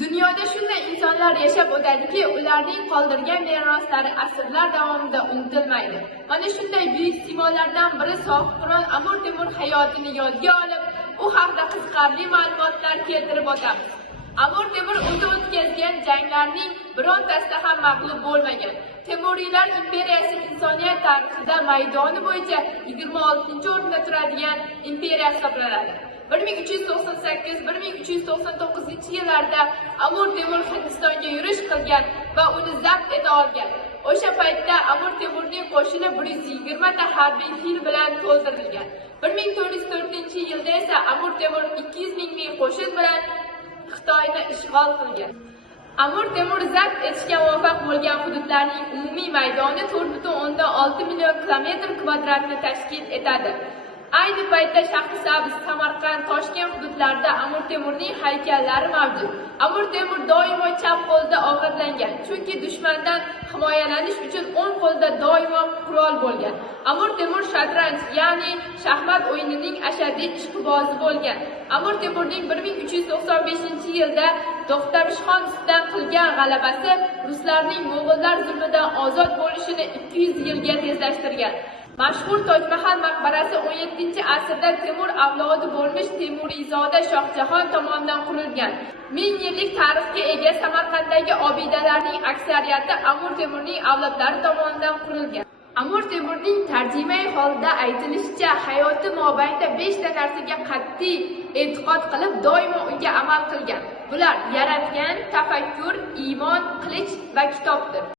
Dunyoda shunday insonlar yashab o'tadiki, ularning qoldirgan meroslari asrlar davomida unutilmaydi. Mana shunday buyuk simolardan biri sohibqiron Amir Temur hayotini yodga olib, u haqida qiziqarli ma'lumotlar keltirib o'tamiz. Amir Temur o'ta o'tkazgan janglarning birontasida ham mag'lub bo'lmagan. Temuriylar imperiyasi insoniyat tarixida maydoni bo'yicha 26-o'rinda turadigan imperiya hisoblanadi. 1398-1399 yillarda Amir Temur Hindistonga yurish qilgan va uni zabt eta olgan. O'sha paytda Amir Temurning qo'shini 120 ta harbiy fil bilan to'ldirilgan. 1404-yilda esa Amir Temur 200 ming qo'shin bilan Xitoyni ishg'ol qilgan. Amir Temur zabt etishga muvaffaq bo'lgan hududlarning umumiy maydoni 4,6 million kilometr kvadratni tashkil etadi. Ayni paytda Shahrisabz, Samarqand, Toshkent hududlarida Amir Temurning haykallari mavjud. Amir Temur doimo chap qo'lda ofatlangan, chunki dushmandan himoyalanish uchun o'ng qo'lda doimo qurol bo'lgan. Amir Temur shatranj, ya'ni shaxmat o'yinining ashaddiy ishqibozi bo'lgan. Amir Temurning 1395-yilda To'xtamishxon ustidan qilgan g'alabasi ruslarning Mo'g'ullar zulmidan ozod bo'lishini 200 yilga tezlashtirgan. Mashhur Tojmahal maqbarasi 17-asrda Temur avlodi bo'lmish Temurizoda Shohjahon tomonidan qurilgan. 1000 yillik tarixga ega Samarqanddagi obidalarning aksariyati Amir Temurning avlodlari tomonidan qurilgan. Amir Temurning tarjimai holda aytilishicha, hayoti mobaynida 5 ta narsaga qat'iy e'tiqod qilib, doimo unga amal qilgan. Bular yaratgan, tafakkur, iymon, qilich va kitobdir.